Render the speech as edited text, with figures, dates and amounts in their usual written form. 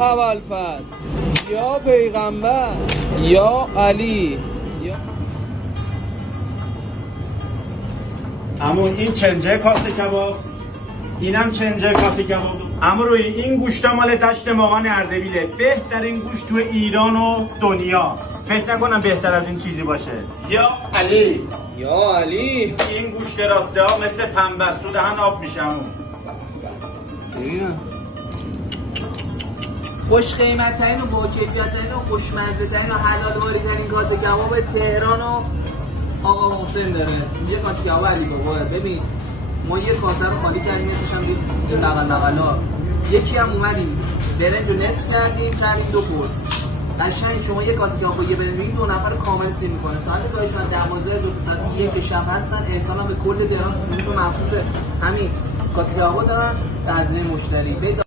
ابوالفضل، یا پیغمبر، یا علی، یا عمو این چنجه کاسه کباب، اینم چنجه کاسه کباب. عمو روی این گوشتا مال دشت ماهان اردبیله، بهترین گوشت تو ایران و دنیا. فکر نکنم بهتر از این چیزی باشه. یا علی، یا علی. این گوشت راسته ها مثل پنبه است، تو دهن آب میشه عمو. خوش قیمت ترین و با کیفیت ترین و خوشمزه ترین و حلال واری ترین کاسه کباب تهران و آقا محسن داره. یه کاسه کباب علی بابا. ببین ما یه کاسه رو خالی کردیم، اسمش هم این بغلا. یکی هم اومدیم برنج رو نصف کردیم 2 پرس. قشنگ شما یه کاسه کباب یه برنج 2 نفر کامل سیر میکنه. ساعت کارشون 12 تا ساعت 1 شب هستن. ارسال هم به کل تهران تو مخصوص همین کاسه کباب دارن. هزینه مشتری